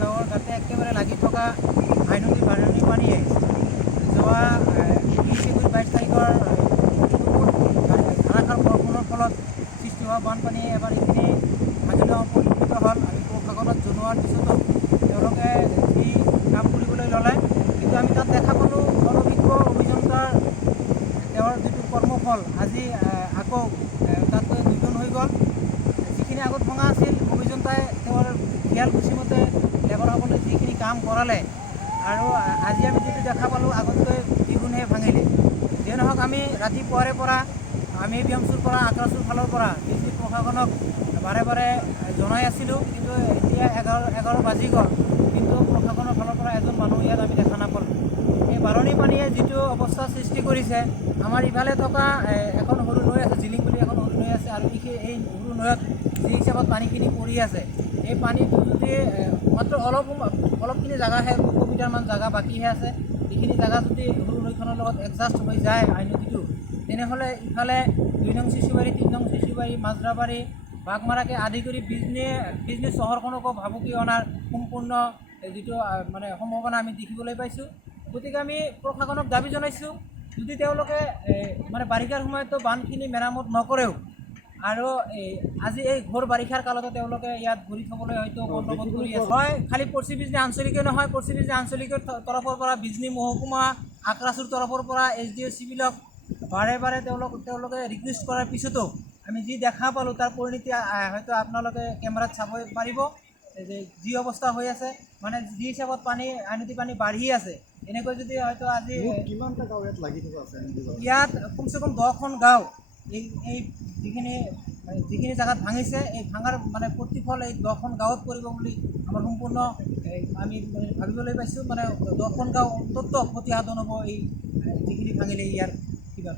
গাঁৱৰ গাতে একেবাৰে লাগি থকা আইনদী বাৰণী পানীয়ে যোৱা 22 তাৰিখৰ ধাৰাসাৰ বৰষুণৰ ফলত সৃষ্টি হোৱা বানপানীয়ে এবাৰ এইখিনি ভাঙিলে পৰিলক্ষিত হ'ল। আমি প্ৰশাসনত জনোৱাৰ পিছতো তেওঁলোকে যি কাম কৰিবলৈ ল'লে, কিন্তু আমি তাত দেখা পালোঁ অনভিজ্ঞ অভিযন্তাৰ তেওঁৰ যিটো কৰ্মফল আজি আকৌ তাতকৈ দুগুণ হৈ গ'ল। যিখিনি আগত ভঙা আছিল, অভিযন্তাই তেওঁৰ খিয়াল খুচিমতে লেবাৰসকলে যিখিনি কাম কৰালে আৰু আজি আমি যিটো দেখা পালোঁ আগতকৈ দ্বিগুণহে ভাঙিলে। যিয়ে নহওক আমি ৰাতিপুৱাৰে পৰা আমি বিয়ামচুৰ পৰা আক্ৰাচুৰ ফালৰ পৰা বিজনী প্ৰশাসনক বাৰে বাৰে জনাই আছিলোঁ, কিন্তু এতিয়া 11 বাজি গ'ল, কিন্তু প্ৰশাসনৰ ফালৰ পৰা এজন মানুহ ইয়াত আমি দেখা নাপালোঁ। এই বাৰণী পানীয়ে যিটো অৱস্থা সৃষ্টি কৰিছে, আমাৰ ইফালে থকা এখন সৰু নৈ আছে, জিলিং বুলি এখন সৰু নৈ আছে, আৰু এই সৰু নৈত যি হিচাপত পানীখিনি পৰি আছে, এই পানীটো যদি মাত্ৰ অলপখিনি জেগাহে 200 মিটাৰমান জেগা বাকীহে আছে, এইখিনি জেগা যদি সৰু নৈখনৰ লগত এডজাষ্ট হৈ যায় আইনদীটো, তেনেহ'লে ইফালে 2 নং শিশুবাৰী, 3 নং শিশুবাৰী, মাজৰাবাৰী, বাঘমাৰাকে আদি কৰি বিজনী চহৰখনকো ভাবুকি অনাৰ সম্পূৰ্ণ যিটো মানে সম্ভাৱনা আমি দেখিবলৈ পাইছোঁ। গতিকে আমি প্ৰশাসনক দাবী জনাইছোঁ, যদি তেওঁলোকে মানে বাৰিষাৰ সময়তো বানখিনি মেৰামত নকৰেও আৰু আজি এই ঘোৰ বাৰিষাৰ কালতো তেওঁলোকে ইয়াত ঘূৰি থ'বলৈ হয়তো বন্দোবস্ত কৰি আছে। হয়, খালি পশ্চিম বিজনী আঞ্চলিকে নহয়, পশ্চিম বিজনী আঞ্চলিকৰ তৰফৰ পৰা বিজনী মহকুমা আক্ৰাচুৰ তৰফৰ পৰা SDO চিভিলক বাৰে বাৰে তেওঁলোকে ৰিকুৱেষ্ট কৰাৰ পিছতো আমি যি দেখা পালোঁ তাৰ পৰিণতি হয়তো আপোনালোকে কেমেৰাত চাব পাৰিব যে যি অৱস্থা হৈ আছে, মানে যি হিচাপত আইনদী পানী বাঢ়ি আছে, এনেকৈ যদি হয়তো আজি কিমানটা গাঁও ইয়াত লাগি থকা আছে? ইয়াত কমচে কম 10খন গাঁও এই যিখিনি জেগাত ভাঙিছে, এই ভাঙাৰ মানে প্ৰতিফল এই 10খন গাঁৱত পৰিব বুলি আমাৰ সম্পূৰ্ণ আমি ভাবিবলৈ পাইছোঁ। মানে 10খন গাঁও অন্ততঃ ক্ষতিসাধন হ'ব এই যিখিনি ভাঙিলে ইয়াৰ কিবা।